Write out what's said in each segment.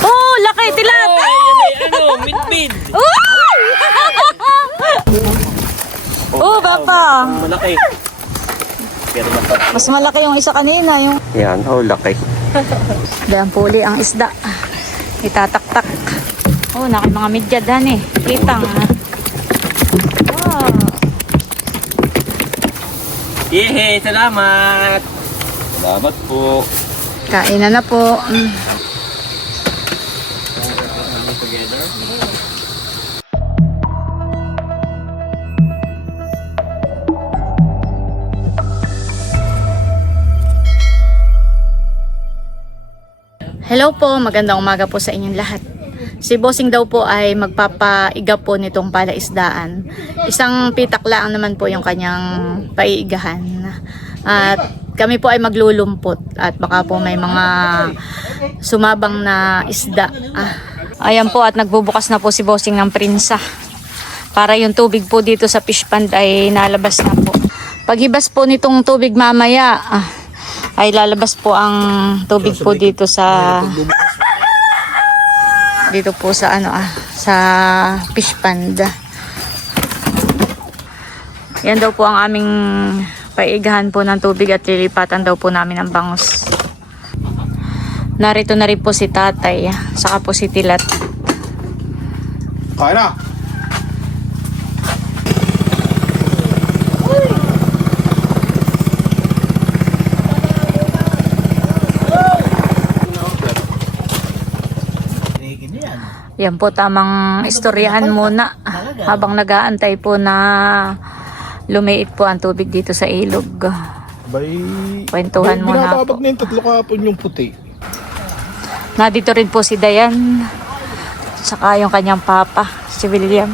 Oh, laki tilat. Midbid. Oh, bapa. Malaki. Pero Mas malaki yung isa kanina. Yung... yan, laki. Dahil puli ang isda. Itataktak. Oh, naki mga midyad eh. Kitang. Oh. Yehe, salamat. Salamat po. Kainan na po. Hello po, magandang umaga po sa inyong lahat. Si Bossing daw po ay magpapaiga po nitong palaisdaan. Isang pitak lang naman po yung kanyang paiigahan. At kami po ay maglulumpot at baka po may mga sumabang na isda. Ayan po at nagbubukas na po si Bossing ng prinsa. Para yung tubig po dito sa fish pond ay nalabas na po. Paghibas po nitong tubig mamaya, ay lalabas po ang tubig po dito sa sa fish pond. Yan daw po ang aming paigahan po ng tubig at lilipatan daw po namin ang bangus. Narito na rin po si tatay, saka po si Tilat. Kaya na! Yan po, tamang istoryahan muna habang nag-aantay po na lumiit po ang tubig dito sa ilog. Bay... Kwentuhan muna po. Binababag na yung tatlo kahapon yung puti. Nandito rin po si Dayan, saka yung kanyang papa, si William.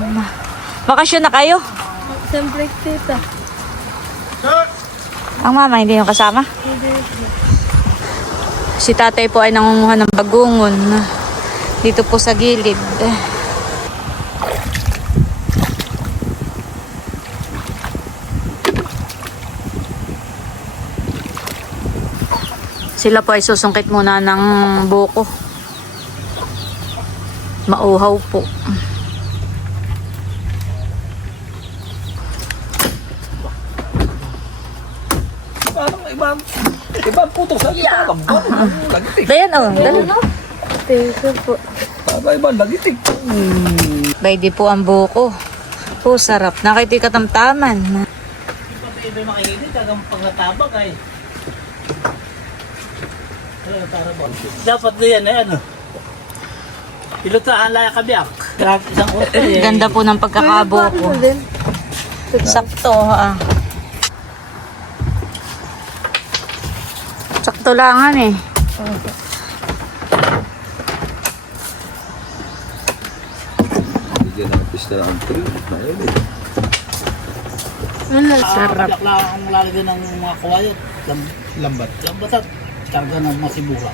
Bakasyon na kayo? Siyempre, tita. Ang mama, hindi yung kasama? Si tatay po ay nangunguha ng bagungon dito po sa gilid. Sila po ay susungkit muna ng buko. Mauhaw po. Ibang puto sa gitna. Lagitik. Dayan dala no? Tita po. Ibang lagitik. Baydi po ang buko. Oh, sarap. Nakiti katamtaman. Pati ito makikinig, kagang pangatabak ay. Dapat na yan, ano? Ilutahan lang kabiyak. Grabe isang oto eh. Ganda po ng pagkakabuko. Sakto Sakto langan eh. Bigyan ng pista ng tree. Sarap. Kabiyak lang ang lalagyan ng mga kawayot. Lambat. Lambat at karga ng mga sibura.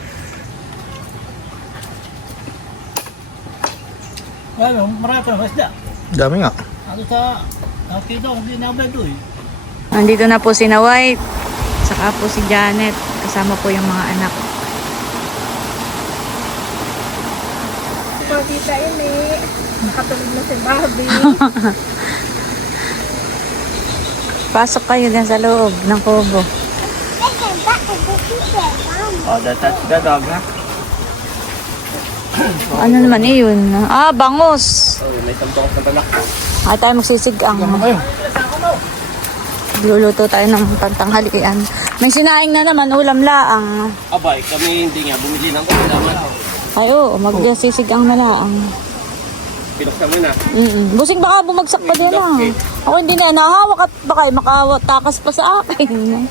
Ano, marami pa naman isda. Dami nga. Ano sa nakita ko, hindi nabay doon. Nandito na po si na White. Saka po si Janet. Kasama po yung mga anak. Po, tita Emi. Nakatulog na si Bobby. Pasok kayo din sa loob ng kubo. Oh, that's the dog, ha? Ano naman yun? Bangus. Oh, may tampok sa talak. Ay tayo magsisigang. Luluto tayo ng pantanghalian. May sinaing na naman, ulam laang. Abay, kami hindi nga bumili ng ulam. Ay oo, magsisigang na laang. Pinuksan mo na. Busing baka bumagsak pa din Ako hindi na nahawak at baka makatakas pa sa akin.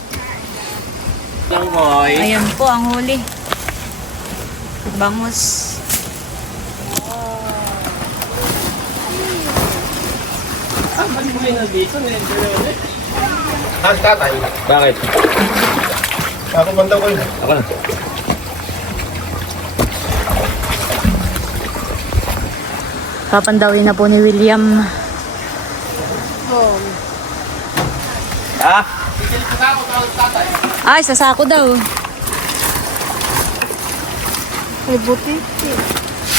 Lang, boy. Ayan po ang huli. Bangus. Bakit mo na dito? Ang tatay. Bakit? Ako banda ko yun. Ako na. Papandawin na po ni William. Ah? Ay, sa sako daw. May butiti.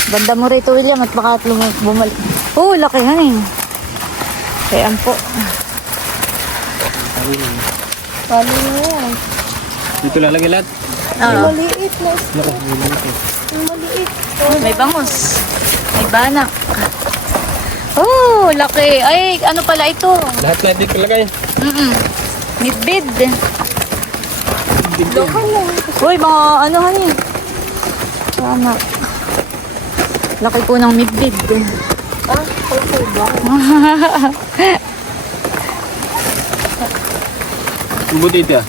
Banda mo rito, William, at baka bumalik. Oh, laki nga eh. Kaya po. Paano na yan? Dito lalagay lahat. Ah, Maliit na. Ang maliit. may bangus. May banak. Oh, laki. Ay, ano pala ito? Lahat na dito lagay. Midbid. Lokan lang. Uy, mga ano hani? Banak. Laki po ng midbid. Ah, okay ba? Yung buti ito.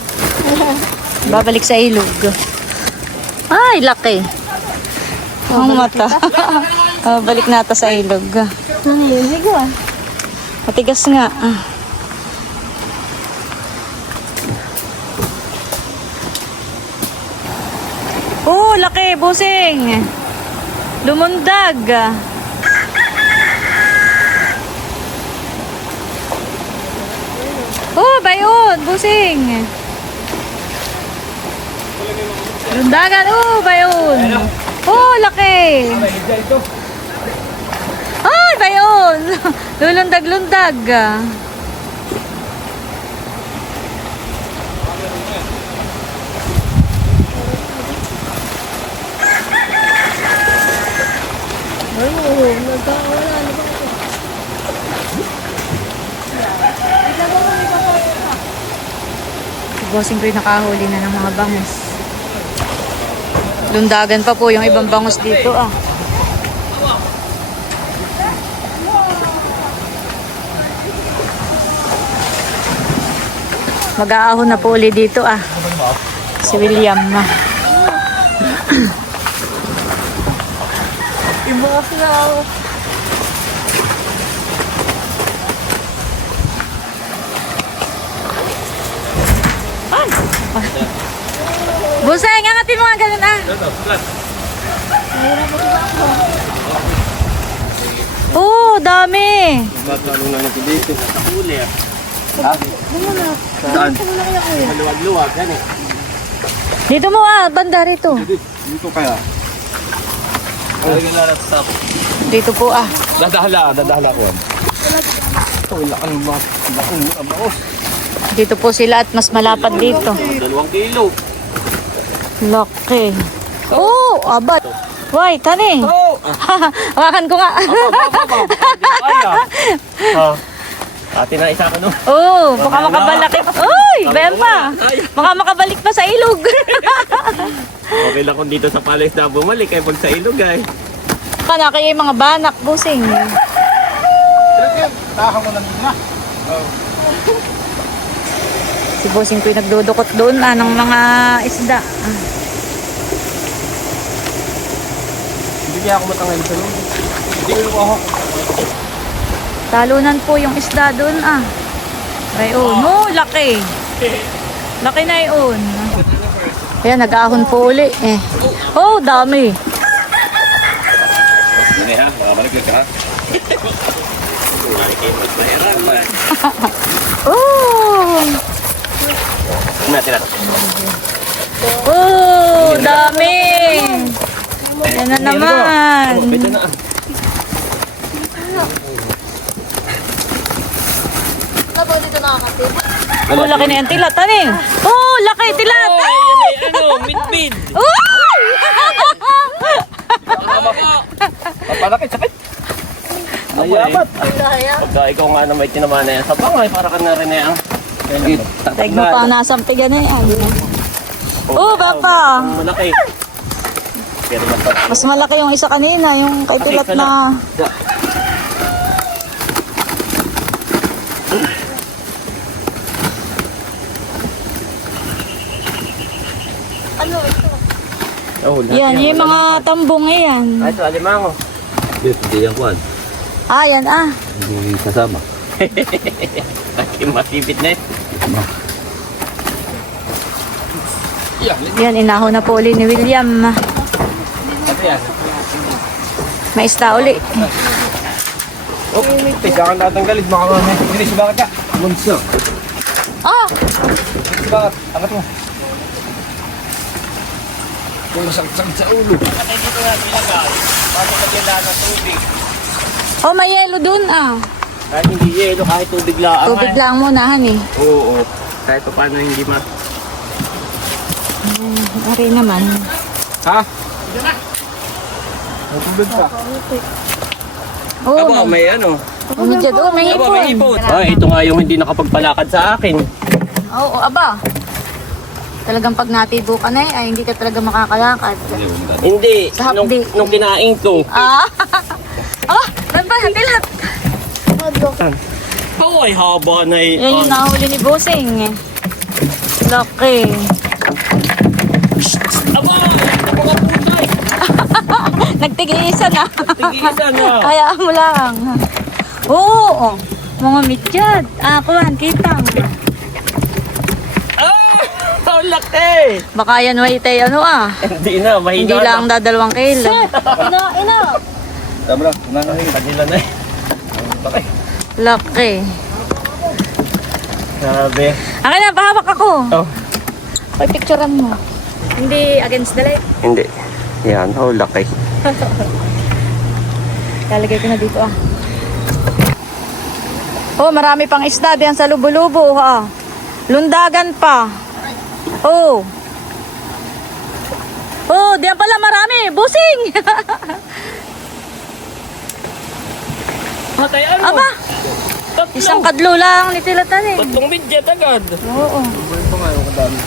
Babalik sa ilog. Ay, laki. Ang mata. Balik nata sa ilog. Ano yun? Higo ah. Matigas nga. Oh, laki, busing. Lumundag. Oh, bayon, busing. Lundagan, oh, bayon. Oh, laki. Ay, bayon. Lulundag-lundag. Ay, oo. Nagkawala na ba ito? Si Bossing Boy nakahuli na ng mga bangus. Lundagan pa po yung ibang bangus dito ah. Mag-aahon na po ulit dito ah. Si William. Iba kasi na ako. Busay, angatin mo nga ganun ah. Oh, dami. Ano na natin dito? Huli ah. Saan? Maluwag-luwag yan eh. Dito mo ah, banda rito. Dito kaya. Lagyan na natin sa Dito po ah. Dadahala ko. Ito, laking maos. Dito po sila at mas malapad dito. 2 kilo. Laki. Oh, abat. Why, tani. Oh! Hawakan ko nga. Ay ah. Ate na isa ka no. Oh, baka makabalik. Uy, bayan pa. Baka makabalik pa sa ilog. Okay lang kung dito sa Palace na bumalik ay pag sa ilog ay. Kana kayo yung mga banak, busing. Tahan ko lang na. Si Bossing ko yung nagdudukot doon ng mga isda. Hindi kaya ako matanggal sa loob. Hindi ko ako. Talunan po yung isda doon Ay, oh, no, laki. Laki na yun. Kaya nag-ahon po uli eh. Oh, dami. Hindi ha, makabalik ka ha. Oh! Natin natin. Oh, dami. Yan na naman. Ito na. Oh, laki na yung tilat, ani. Oh, laki, tilat. Midbid. Uy! Papalakit, sakit. Ayabat. Pagka ikaw nga na may tinamana yan sa bangay, para ka na rin yan. Taig mo pa nasampigan na yan. Oh, bapa. Malaki. Pero Mas malaki yung isa kanina, yung kay tilat na. Yan, yung mga tambong yan. Ay, ito, alimango. Hindi yan kuhan. Yan Hindi kasama. Masipit na eh. Yan, inahon na po uli ni William. Ito yan. May isda uli. Oh, isa ka natanggalin. Baka mamaya. Hindi, bakit ka? Bunso. Ah! Bakit? Angat mo. Kung masakit sa ulo. Kasi dito na bilagay. Bago lagyan lahat ng tubig. Oh, may yelo dun ah. Kahit hindi yelo, kahit tubig lang. Tubig lang muna, hani. Oo. Kahit pa paano hindi Ari naman. Ha? May tubig pa. Oh, Aba, may ano. Umidjad. Oh, may Aba, may ipon. ipon. Ah, ito nga yung hindi nakapagpalakad sa akin. Oo, aba. Talagang pag natibo ka na ay hindi ka talaga makakalakad. Hindi. Sa Nung, hapdi. nung kinain ko. Ah! Ah! Lahat, lahat. Oo, ay haba na eh. Yan yung nahuli ni Bossing. Laki. Aba, mga putay. Nagtigisan na. Tigisan na. Hayaan mo lang. Oo. Mga midyad. Ah, kuhan, kitang. Ah, ang laki. Baka yan wait ay ano ah. Hindi na, mahina Hindi lang na. dadalawang kilo. Ina. Tama lang. Nanahingin. Kanila na eh. Bakit? Laki. Sabi. Akin na, pahawak ako. Oh. Picturean mo. Hindi against the light. Hindi. Yan, oh, laki. Lalagay ko na dito ah. Oh, marami pang isda diyan sa lubo-lubo ha. Lundagan pa. Oh. Oh, diyan pala marami. Busing. Patay ano? Aba, isang kadlo lang ni Tilatan eh. Tatlong midget agad. Oo. Ito nga yung kadami.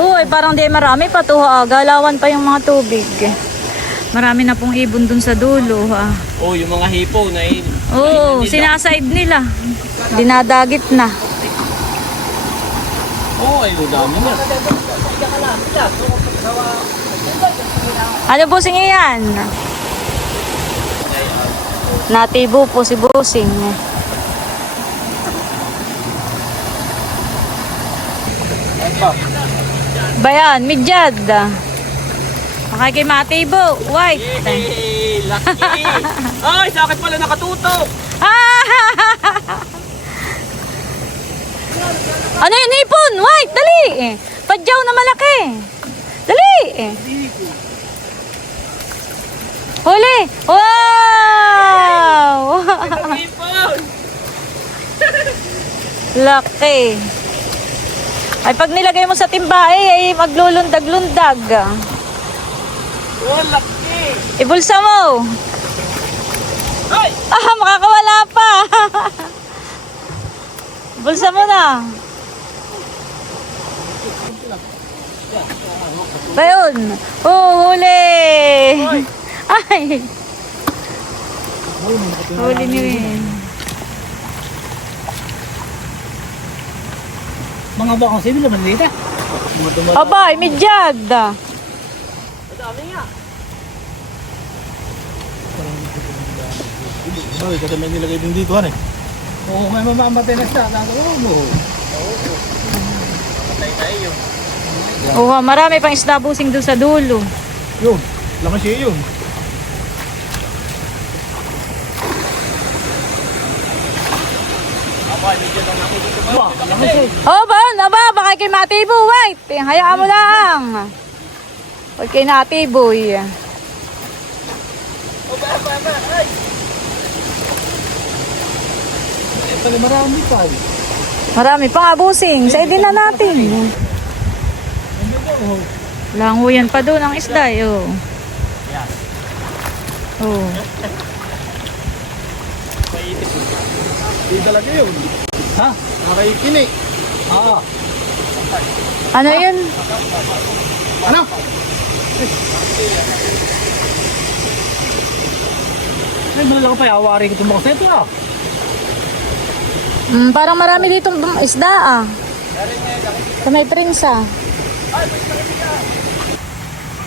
Oh, ay parang di marami pa to ha. Galawan pa yung mga tubig. Marami na pong ibon dun sa dulo ha. Oh, yung mga hipo na yun. Oo, sinasaid nila. Dinadagit na. Oh, ay dami na. Ano busing iyan? Natibo po si Busing. Bayan, midyad. Makakay matibo, white. Hey, laki. Ay, sa akin pala nakatutok. Ano yun, hipon? White, dali. Padyaw na malaki. Dali. Huli. Wow! Ipon. Laki. Ay, pag nilagay mo sa timba, ay maglulundag-lundag. Oh, laki. Ibulsa mo. Ay, Ah, makakawala pa. Bulsa mo na. Bayon. Oh, huli. Ay. Huli ni Rin. mga bakong sibil naman dito. Abay, midyad. Bakit kasi may nilagay din dito ano eh. Oo, may mamamatay na siya. Oh, marami pang isda busing doon sa dulo. Yun. Laman siya yun. Oh, ba, baka kay matibo, white. Hayaan mo lang. Pag kay natiboy. Pala marami pa. Marami pa nga busing. Sa idin na natin. Languyan pa doon ang isda. Oh. Oh. Hindi talaga yun. Ha? Nakaikinig. Oo. Ano yun? Ano? Ay, malala ko pa. Awari ko itong mga seto ah. Parang marami dito isda ah. Sa may prinsa.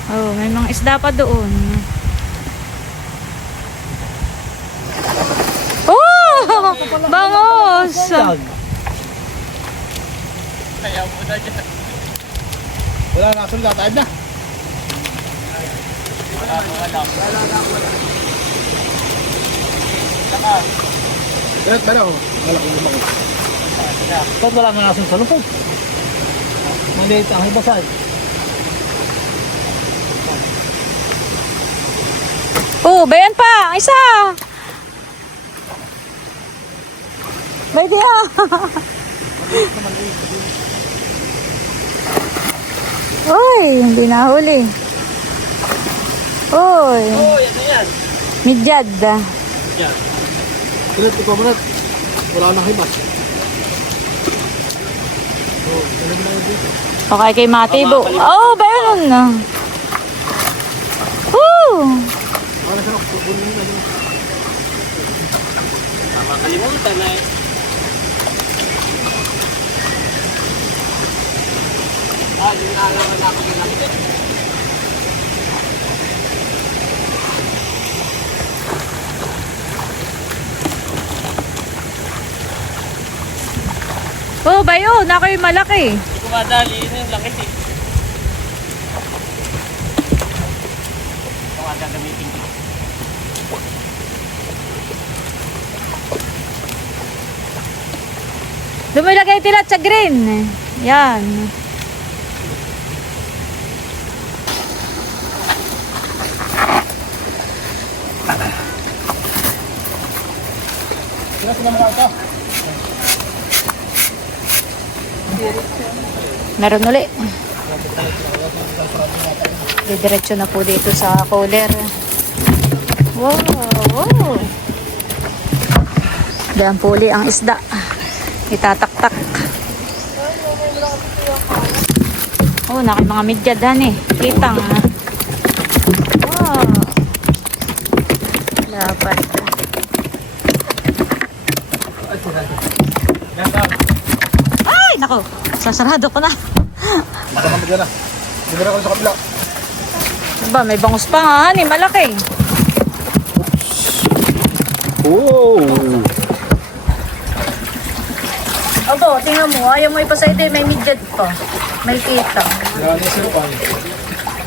Oh, may mga isda pa doon. Oh! Bangos! Wala na kasunod. Taib na. Ganit ba na ako? Malaki lumaki. Ba't wala nga nasun sa lupog? Maliit ang ibasal. Oh, bayan pa! Ang isa! Bay di ah! Uy, hindi nahuli. Uy, Oh, yan na yan. midyad. Yan. Ulit, ikaw mo wala nang himas. Okay kay Matibo. Oh, bayan na. Woo! Makalimutan na eh. Yung nalaman ako yung nakita. Oh, bayo, nako yung malaki. Hindi ko madali, yun yung langit eh. Baka gagamitin ko. Lumilagay tilat sa green. Yan. Meron uli. Didiretso na po dito sa cooler. Wow, wow. Diyan po uli ang isda. Itataktak. Oh, naki mga midyad eh. Kitang. Wow. Dapat. Ay, nako. Sasarado ko na. Baka kami dyan na. Bumira ko sa kabila. Diba, may bangus pa nga, hani, malaki. Oh! Opo, tingnan mo, ayaw mo ipasayte, may midyad pa. May kitang. Yan yung silupang.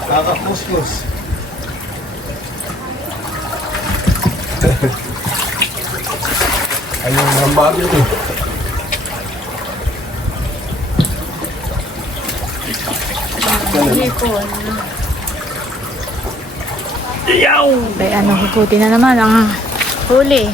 Kakapuskos. Ayun ang bagay ito. Yaw! Bay, ano, huguti na naman ang huli.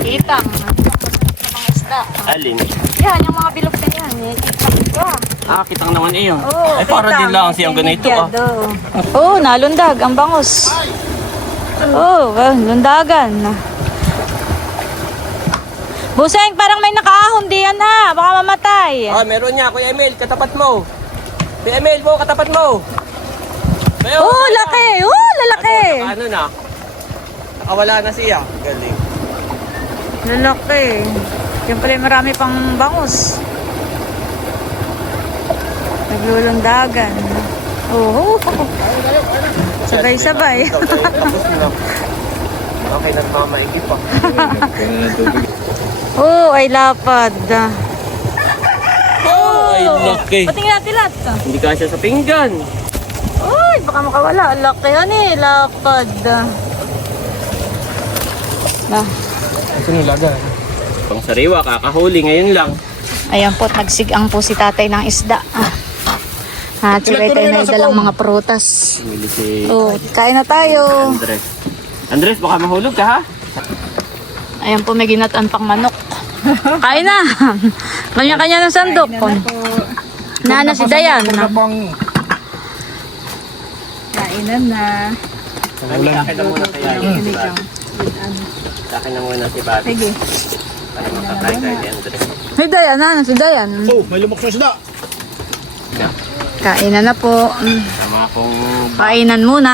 Kitang. Mga isda. Alin? Yan, yung mga bilog na yan. Kitang ito ah. Ah, kitang naman iyon. Oo, Ay, para din lang siyang ganito ah. Oo, nalundag ang bangus. Oo, lundagan. Buseng, parang may nakaahon diyan ha. Baka mamatay. Ah, meron niya. Kuya Emil, katapat mo. Kuya Emil mo, katapat mo. Bayo, Oo, laki. Oo, lalaki. Ano na? Nakawala na siya. Galing. Lalaki. Yan pala yung marami pang bangus. Naglulundagan. Oo. Sabay-sabay. Tapos na. Okay, nagmamaigit pa. Oo, ay lapad. Oh, ay laki. Patingin natin lahat. Hindi kasya sa pinggan. Uy, baka makawala. Laki yan eh, lapad. Na. Ito yung laga. Pang sariwa, kakahuli ngayon lang. Ayan po, nagsigang po si tatay ng isda. At si Betay na dalang mga prutas. Bumili si Oh, kain na tayo. Andres. Andres, baka mahulog ka ha? Ayan po, may ginataan pang manok. Kain na. Kanya-kanya ng sandok. Nana si Dayan. Kainan na. Akin na muna kaya yung si Bati. Akin na muna si Bati. Sige. Para makakain tayo ni Andres. Si Dayan, nana si Dayan. Oh, may lumok sa isda. Kainan na po. Tama akong... Kainan muna.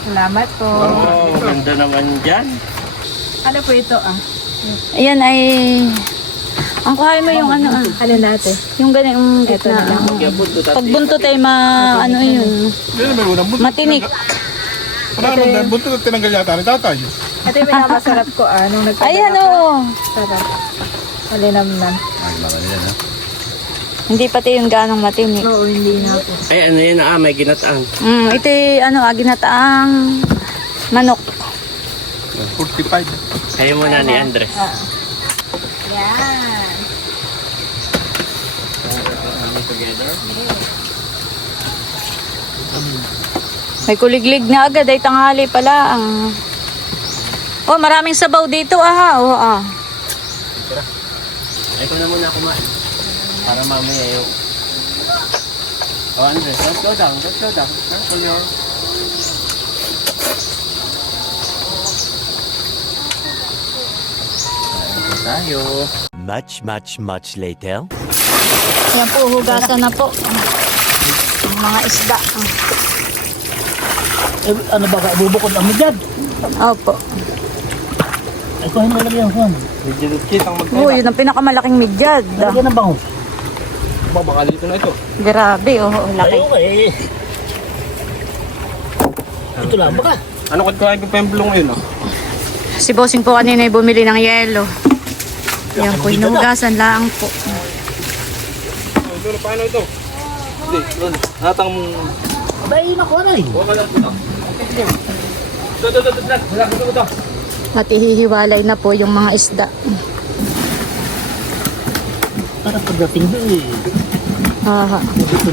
Salamat po. Oh, ganda naman dyan. Ano po ito ah? Ayan ay... Ang kuhain mo yung ano ah. Ano natin? Yung ganyan gitna. Kaya po, Pag buntot ay ano yun. Yan may unang buntot. Matinik. Parang ang buntot at tinanggal yata ni tatay. Ito yung pinakamasarap ko ah. Nung Ayan o. Sarap. Malinamnan. Hindi pati yung ganong matinik. Oo, hindi na po. Ay, ano yan may ginataan. Ito yung ginataang Manok. 45. Kaya mo na ni Andres. Yan. Together. May kuliglig na agad ay tanghali pala ang. Oh, maraming sabaw dito Oh, Ay ko na muna kumain. Para mamaya yung... Oh, Andres, let's go down. Let's go down. Pull your... Tayo. Much later. Yan po, hugasan na po. Ang mga isda. Eh, ano ba, bubukod ang midyad? Opo. Ay, kuhin mo lang yan, kuhin. Medyo kit ang magkaya. Oh, yun ang pinakamalaking midyad. Lagyan ng bangus. Ba, baka dito na ito. Grabe, laki. Ayaw eh. Ito lang, baka. Ano kung kuhain ko pa yung bulong yun, oh? Si Bossing po kanina ay bumili ng yelo. Yan po, hinugasan lang po. Lolo, paano ito? Hindi, Lolo. Natang... Abay, nakuha na eh. Huwag ka lang ito. Ito. At ihihiwalay na po yung mga isda. Para pagdating doon eh. Aha.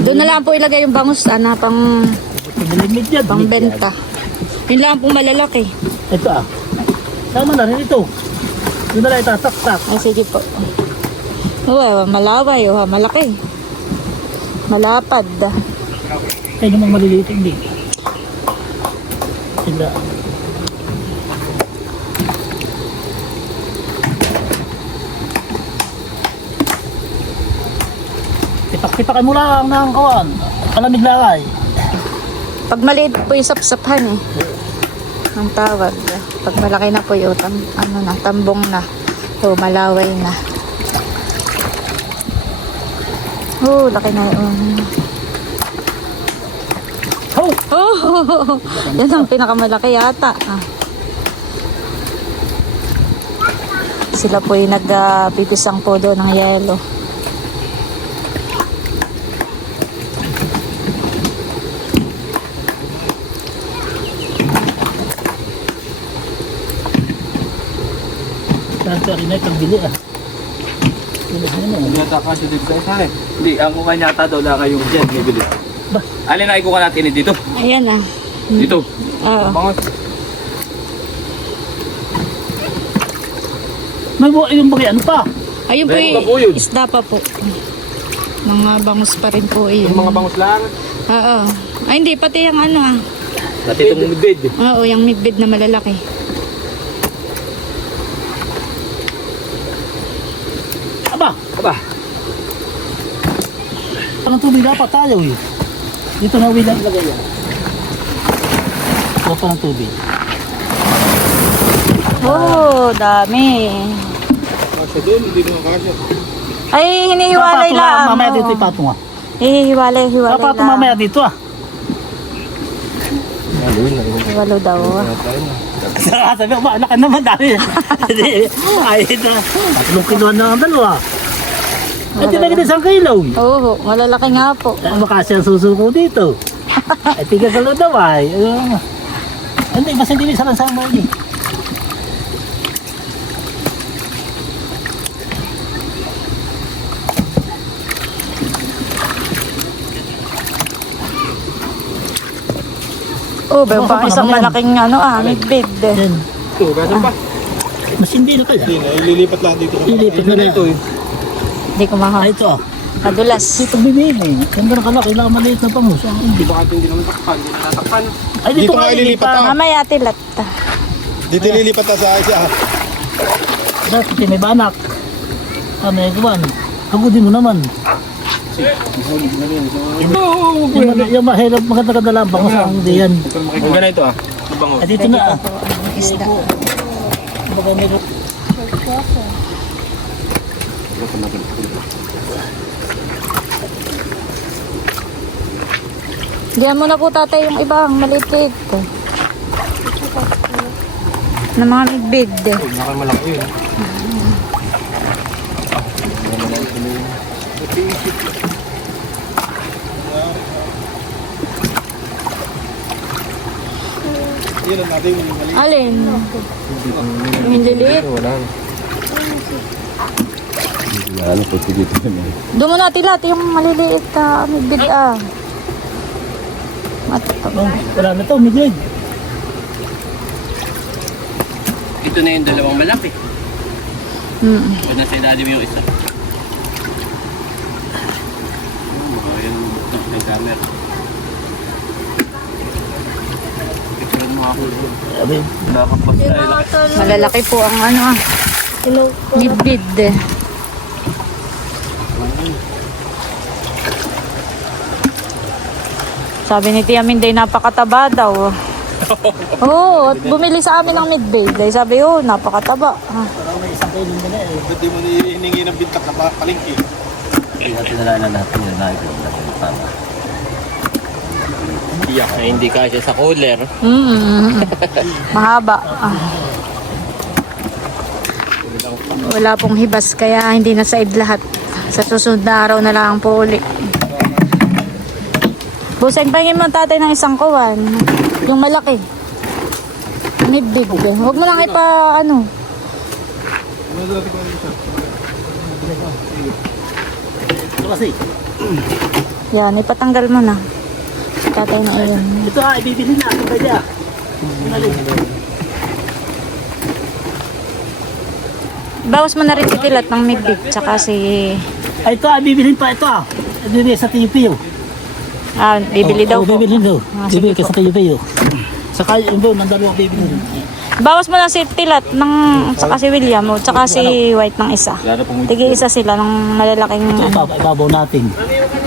Doon na lang po ilagay yung bangus pang Pagdating midyad. benta. Yun lang po malalaki. Ito ah. Sama na rin ito. Doon na lang itatak-tak. Ay, sige po. Malaway, malaki. Malapad. Kaya namang maliliit hindi. Sila. Pipak-pipakan mo lang ng kawan. Palamig lang ay. Pag maliit po yung sapsaphan ang tawag. Pag malaki na po yung tambong na. Malaway na. Laki na yun. Yan ang pinakamalaki yata. Sila po yung nagpipusang po doon ng yelo. Saan ka rin ay pagbili ah. Hindi yata kasi dito tayo saan eh. Hindi, ang kukain yata daw lang kayong dyan, bibili. Ba? Alin na ikuha natin dito? Ayan Dito. Oo. Bangas. May yung bagay ano pa? Ayun po Meron pa po yun. isda pa po. Mga bangus pa rin po yun. Yung mga bangus lang. Oo. Ay hindi, pati yung Dati itong bed. Oo, yung midbid na malalaki. Aba! Aba. Parang tubig dapat tayo eh. Dito na uwi lang ilagay yan. Ito parang tubig. Dami. Kasi doon, hindi mo kasya. Ay, hinihiwalay Papatong lang. mamaya oo. dito ipatong ah. Hihiwalay Papatong lang. mamaya dito ah. Walo daw. Sabi ko, anak ka naman dami. Ay, ito. 3 kilo na ang dalawa. Ay, tinagin 1 kilo. Oo, malalaki nga po. Makasya ang susuko dito. Ay, 3 kilo daw ay. Hindi, mas hindi may sarang-sarang mo yun. Meron pa isang malaking midbid. Yan. Ito, gasan pa. Mas hindi na kaya. Hindi na, ililipat lang dito. Ililipat na ito eh. Hindi ko Ah, ito ah. Kadulas. Dito bibili. Yung ganun kalaki, kailangan maliit na pangus. Hindi ba hindi naman takpan, hindi natatakpan. Ay, dito nga ililipat. Mamaya tilat. Dito ililipat na sa isa. Dati may banak. Ano yung kuwan? Hagudin mo naman. Yung mahirap maganda-ganda lang bangus ang diyan. Kung ganito ah. Bango. Ay, dito na ah. Isda. Baga meron. Diyan mo na po tatay yung ibang maliit-liit. Na mga midbid. Malaki yun. Alin? Yung liliit. Ano po, tigit naman. Doon mo na tilat yung maliliit na midbid Wala na to, midway. Ito na yung dalawang malaki. O nasa ilalim yung isa. Mga yung buktok ng camera. Picturean mo ako. Sabi, Nakakapag tayo. Malalaki po ang midbid. Sabi ni Tia Minday, napakataba daw. Oo, at bumili sa amin ng midbid. Dahil sabi, napakataba. Hindi mo hiningi ng bintak na palengke. kaya tinalanan natin yun na ito. Iyak na hindi kasya sa cooler. Mahaba. Wala pong hibas, kaya hindi na said lahat. Sa susunod na araw na lang po uli. Buseng, pahingin mo tatay ng isang kuwan. Yung malaki. Midbig. Huwag mo lang Ito kasi. Yan, ipatanggal mo na. Tatay na iyon. Ito ibibili na. Ito kaya. Bawas mo na rin si Tilat ng midbig. Tsaka si... Ay, ito bibilhin pa ito. Bibili sa TUP. Bibili daw po. Bibilhin daw. Sige Bibili ka sa TUP. Saka yung doon, ang dalawang bibilhin. Bawas mo na si Tilat ng... Tsaka si William. Tsaka si White ng isa. Tigi isa sila ng malalaking... Ibabaw natin.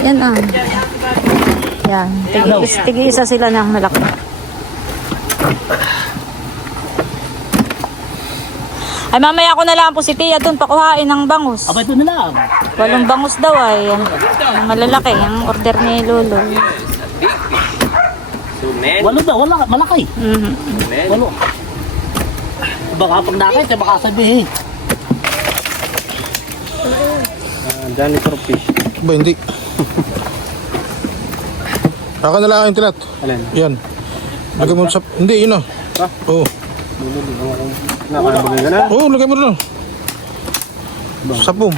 Yan Yan. Tigi isa sila ng malaki. Ay, mamaya ko na lang po si Tia doon pakuhain ng bangus. Aba, ito na lang. 8 bangus daw ay. Ang malalaki. Ang order ni Lolo. Sumen. 8 daw, wala, malaki. Sumen. 8. Baka pag nakita, baka sabihin. Janitor fish. Ba, hindi. Aka na lang yung tilat. Alin? Yan. Lagay mo sa... Hindi, yun na. Ha? Oo. Nakalabagay ka na? Oo, lagay mo na. Sapong.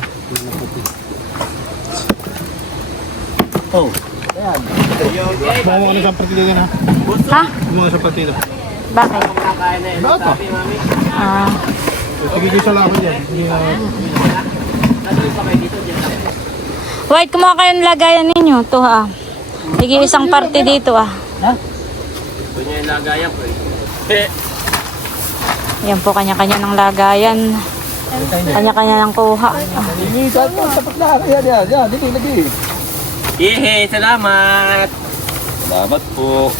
Oh. Bawa mo ka ng partida ka na. Ha? Mga sa partida. Bakit? Bakit pa? Sige, isa lang ako dyan. Hindi na... White, kumuha kayo ng lagayan ninyo. Ito Sige, isang parte dito Ha? Ito niya yung lagayan ko eh. Yan po, kanya-kanya ng lagayan. Kanya-kanya ng kuha. Hindi, tapat na. Yan. Dito, lagi. Yehe, salamat! Salamat po.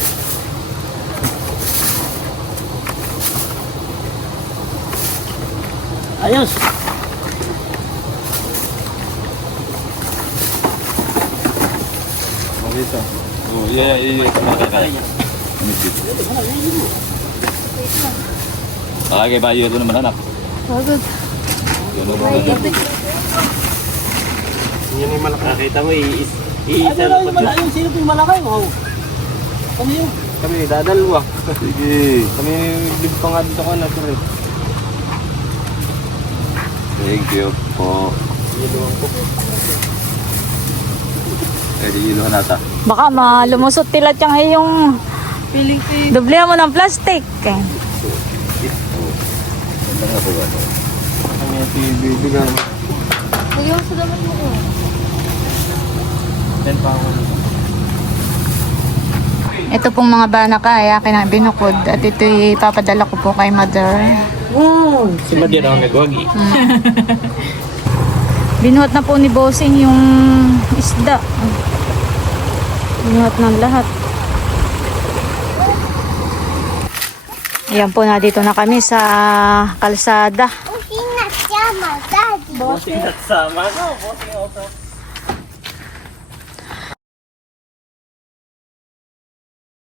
Ayos. Dito. Oh, iya. Lagi bayo ito naman anak. Yan yung malaki. Nakita mo, iisa Ano lang. yung sino yung malaki? Wow. Ano yun? Kami dadalwa. Sige. Kami live pa nga dito ko na sir. Thank you po. Pwede yun nata. Baka malumusot Tilat yung iyong doblihan mo ng plastic. Kami TV bigan. Ayaw sa daman mo ko. Ito pong mga banaka ay akin ang binukod at ito ipapadala ko po kay Mother. Si Madir ang nagwagi. Binuhat na po ni Bossing yung isda. Binuhat ng lahat. Ayan po, na dito na kami sa kalsada. Bossing at sama. Bossing also.